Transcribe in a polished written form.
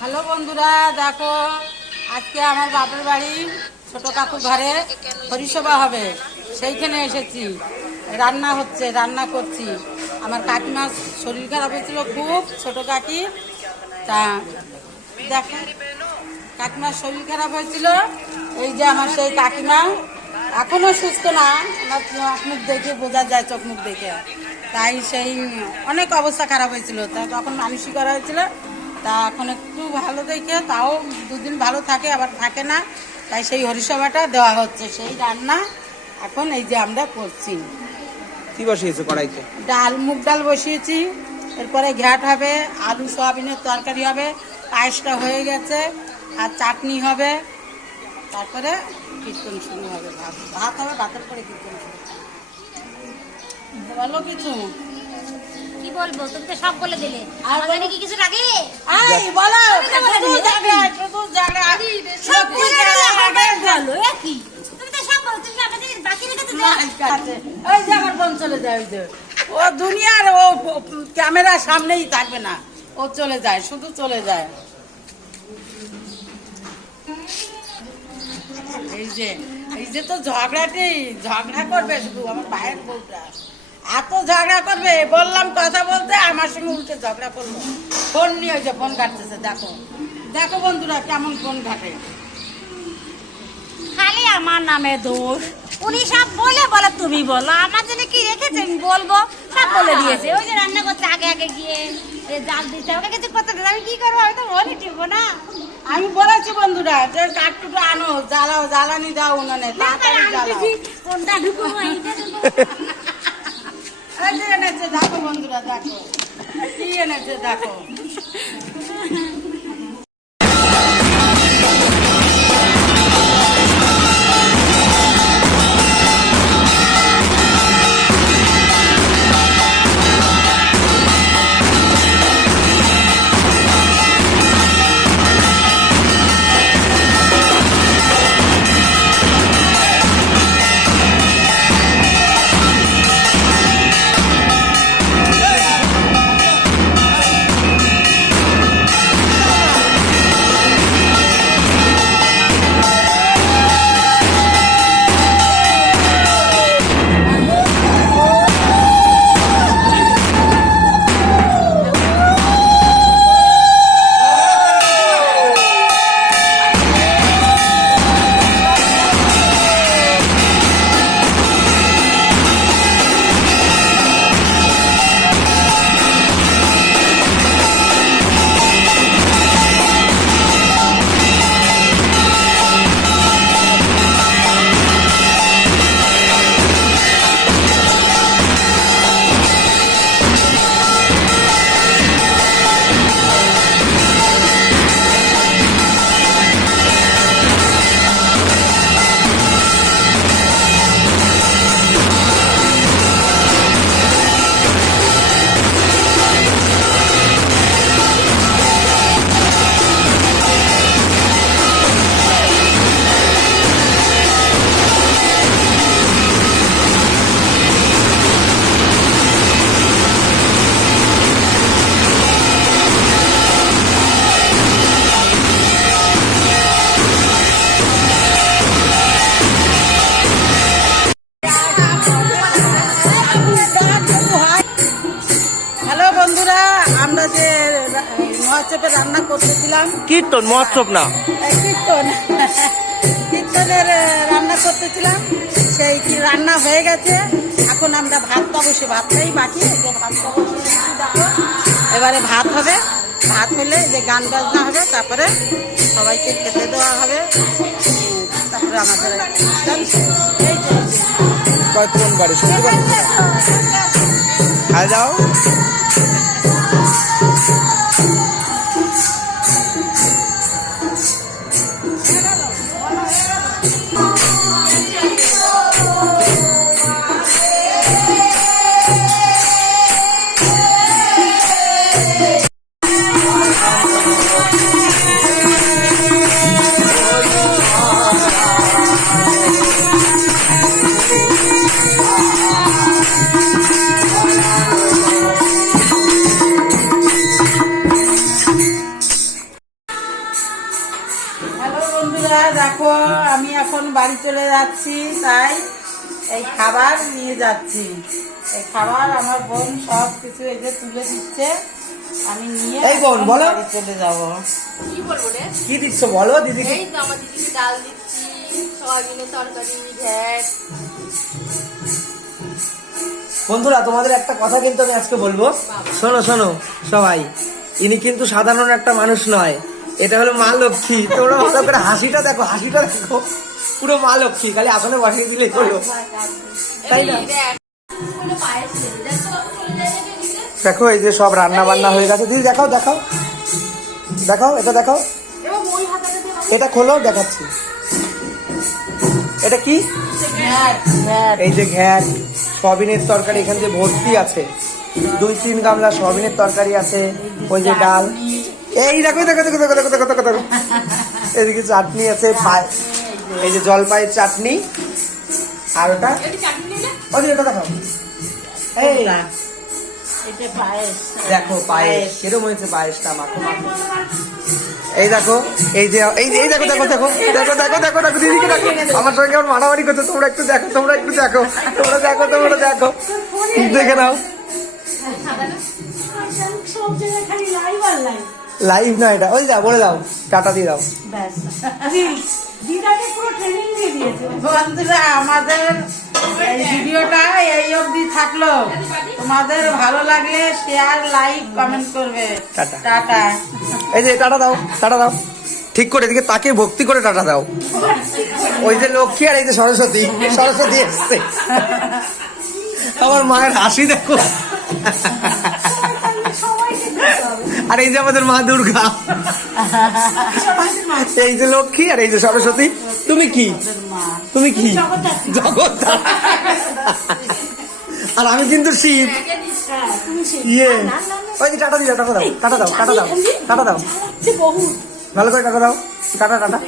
Hello বন্ধুরা, দেখো আজকে আমার বাপের বাড়ি ছোট কাকুর ঘরে হরিসভা হবে, সেইখানে এসেছি। রান্না হচ্ছে, রান্না করছি। আমার কাকিমার শরীর খারাপ হয়েছিল খুব, ছোট কাকি। তা দেখো কাকিমার শরীর খারাপ হয়েছিল। এই যে আমার সেই কাকিমা এখনো সুস্থ না, আমার চোখ মুখ দেখে বোঝা যায়, চোখ মুখ দেখে। তাই সেই অনেক অবস্থা খারাপ হয়েছিল, তা তখন মানসিক করা হয়েছিল। তা এখন একটু ভালো দেখে, তাও দুদিন ভালো থাকে আবার থাকে না। তাই সেই হরিসভাটা দেওয়া হচ্ছে, সেই রান্না এখন এই যে আমরা করছি। কি বসিয়েছো কড়াইতে? ডাল, মুগ ডাল বসিয়েছি, এরপরে ঘ্যাট হবে, আলু সয়াবিনের তরকারি হবে, পায়েসটা হয়ে গেছে, আর চাটনি হবে, তারপরে কীর্তন শুরু হবে। ভাত হবে, ভাতের পরে কীর্তন শুরু। বলো কিছু। কি বলবো, তুমি তো সব বলে দিলে। আর আমাকে কি কিছু লাগে? এই বলো, শুধু ঝগড়া, শুধু ঝগড়া। সব বলে দিলে আমাকে বলো, এ কি? তুমি তো সব বলো, তুমি আমাদের বাকি রেখে না, দিলে। ওই যে আমার বোন চলে যায়, ওই যে ও দুনিয়ার, ও ক্যামেরার সামনেই থাকবে না, ও চলে যায়, শুধু চলে যায়। এই যে তো ঝগড়া করবে শুধু আমার ভাইয়ের বউটা, এত ঝগড়া করবে। বললাম কথা বলতে, আমার সঙ্গে উল্টে ঝগড়া করলো। ফোন নিয়ে ওই যে ফোন কাটতেছে, দেখো দেখো বন্ধুরা কেমন ফোন ঘাটে। খালি আমার নামে দোষ। উনি সব বলে বলে তুমি বলো, আমার জন্য কি রেখেছে আমি বলবো? সব বলে দিয়েছে। ওই যে রান্না করতে আগে আগে গিয়ে জাল দিচ্ছে, ওকে কিছু করতে দিতে আমি কি করবো? আমি তো বলি টিপবো না। আমি বলেছি বন্ধুরা যে কাঠটুকু আনো, জ্বালাও, জ্বালানি দাও উনানে, তাড়াতাড়ি জ্বালাও। কোনটা ঢুকবো? এই যে এনেছে, দেখো বন্ধুরা, দেখো কি এনেছে, দেখো। বন্ধুরা, আমরা যে মহোৎসবে রান্না করতেছিলাম, কীর্তন মহোৎসব না, কীর্তনের রান্না করতেছিলাম, সেই রান্না হয়ে গেছে। এখন আমরা ভাতটা বসে, ভাতটাই বাকি, যে ভাতটা বসে দেখো। এবারে ভাত হবে, ভাত হলে যে গান বাজনা হবে, তারপরে সবাইকে খেতে দেওয়া হবে, তারপরে আমাদের কয়জন বাড়ি যাও। বন্ধুরা দেখো, আমি এখন বাড়ি চলে যাচ্ছি, তাই এই খাবার নিয়ে যাচ্ছি। এই খাবার আমার বোন সব কিছু এই যে তুলে দিচ্ছে, আমি নিয়ে এই বোন, এখন বলো। বাড়ি চলে যাব। কি বলবো রে? কি দিচ্ছ বলো দিদিকে। এই তো আমার দিদিকে ডাল দিচ্ছি, সয়াবিনের তরকারি, ভ্যাট। বন্ধুরা তোমাদের একটা কথা কিন্তু আমি আজকে বলবো, শোনো শোনো সবাই, ইনি কিন্তু সাধারণ একটা মানুষ নয়, এটা হলো মা লক্ষ্মী। তোমরা ভালো করে হাসিটা দেখো, হাসিটা দেখো, পুরো মা লক্ষ্মী, খালি আসলে বসিয়ে দিলে হলো, তাই না? কোনো পায়েস নেই, দেখো বাবু চলে যায় নাকি এদিকে? দেখো এই যে সব রান্না বান্না হয়ে গেছে। দিদি দেখাও দেখাও দেখাও, এটা দেখাও, এবং ওই হাতাটা দিয়ে বাবু এটা খোলো, দেখাচ্ছি। এটা কি? এই যে ঘ্যাট, সয়াবিনের তরকারি এখান দিয়ে ভর্তি আছে, 2-3 গামলা সয়াবিনের তরকারি আছে, ওই যে ডাল, এই দেখো দেখো দেখো দেখো দেখো দেখো দেখো, এদিকে চাটনি আছে, এই যে জলপাইয়ের চাটনি, আর ওটা এটি চাটনি নেই না? ওই যে এটা দেখাও, এই এটা পায়েস। দেখো পায়েস কিরম হয়েছে, পায়েসটা মাখো মাখো। এই দেখো, এই যে এই দেখো দেখো দেখো দেখো দেখো দেখো দেখো দিদিকে দেখো, আমার সঙ্গে আমার মারামারি করছে। তোমরা একটু দেখো, তোমরা একটু দেখো, তোমরা দেখো, তোমরা দেখো, দেখে নাও। সব জায়গায় খালি লাইভ আর লাইভ। লাইভ না এটা, ওই দাও, বলে দাও, টাটা দিয়ে দাও। ব্যাস দিদাকে পুরো ট্রেনিং দিয়ে দিয়েছে। বন্ধুরা, আমাদের এই ভিডিওটা এই অবধি থাকলো। তোমাদের ভালো লাগলে শেয়ার, লাইক, কমেন্ট করবে। টাটা। টাটা। এই যে টাটা দাও, টাটা দাও, ঠিক করে এদিকে তাকে ভক্তি করে টাটা দাও। ওই যে লক্ষ্মী আর এই যে সরস্বতী, সরস্বতী এসছে। আমার মায়ের হাসি দেখো, আর এই যে আমাদের মা দুর্গা, এই যে লক্ষ্মী আর এই যে সরস্বতী। তুমি কি? তুমি কি? জগৎ। আর আমি কিন্তু শিব। ইয়ে, ওই যে টাটা দিও, টাটা দাও, টাটা দাও, টাটা দাও, টাটা দাও, বহুত ভালো করে টাটা দাও, টাটা টাটা।